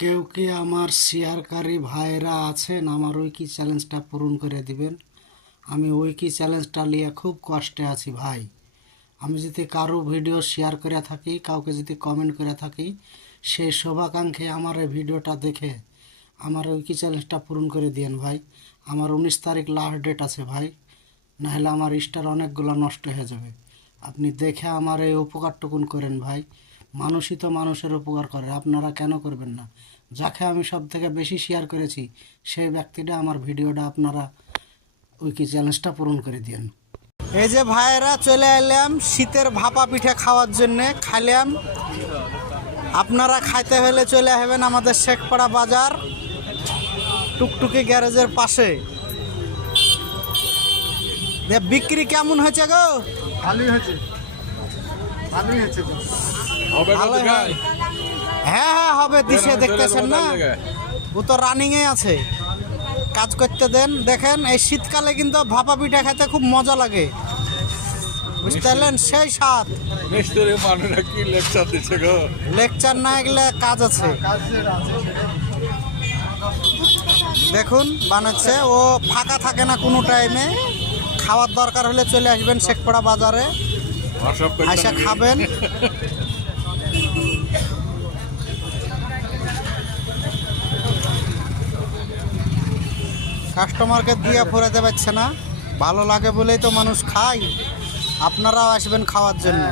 কেউ কি আমার শেয়ারকারী ভাইরা আছেন, আমার উইকি চ্যালেঞ্জটা পূরণ করে দিবেন। আমি উইকি চ্যালেঞ্জটা নিয়ে খুব কষ্টে আছি ভাই। আমি যদি কারো ভিডিও শেয়ার করে থাকি, কাউকে যদি কমেন্ট করে থাকি, সেই শুভাকাঙ্ক্ষী আমার এই ভিডিওটা দেখে আমার উইকি চ্যালেঞ্জটা পূরণ করে দিয়েন ভাই। আমার 19 তারিখ লাস্ট ডেট আছে ভাই, নাহলে আমার স্টার অনেকগুলো নষ্ট হয়ে যাবে। আপনি দেখে আমার এই উপকারটুকুন করেন ভাই। মানুষই তো মানুষের উপকার করে, আপনারা কেন করবেন না? যাকে আমি সব থেকে বেশি শেয়ার করেছি সেই ব্যক্তিটা আমার ভিডিওটা আপনারা উইকি চ্যালেঞ্জটা পূরণ করে দিন। এই যে ভাইয়েরা চলে এলাম শীতের ভাপা পিঠা খাওয়ার জন্যে, খাইলাম। আপনারা খাইতে হলে চলে আসবেন আমাদের শেখপাড়া বাজার টুকটুকি গ্যারেজের পাশে। বিক্রি কেমন হয়েছে গো? ভালোই হয়েছে, ভালোই হয়েছে। ভালো হয়। হ্যাঁ হ্যাঁ হবে, দিশে দেখতেছেন না, ও তো রানিংয়ে আছে, কাজ করতে দেন। দেখেন এই শীতকালে কিন্তু ভাপা পিঠা খেতে খুব মজা লাগে, বুঝতে পারলেন? সেই স্বাদ। মিস্ত্রি মানুষরা কি লেকচার দিচ্ছে গো? লেকচার না এগুলো কাজ আছে। দেখুন বানাচ্ছে, ও ফাঁকা থাকে না কোনো টাইমে। খাওয়ার দরকার হলে চলে আসবেন শেখপাড়া বাজারে, আইসা খাবেন। কাস্টমারকে দিয়ে ফুরাতে পারছে না, ভালো লাগে বলেই তো মানুষ খায়। আপনারাও আসবেন খাওয়ার জন্য।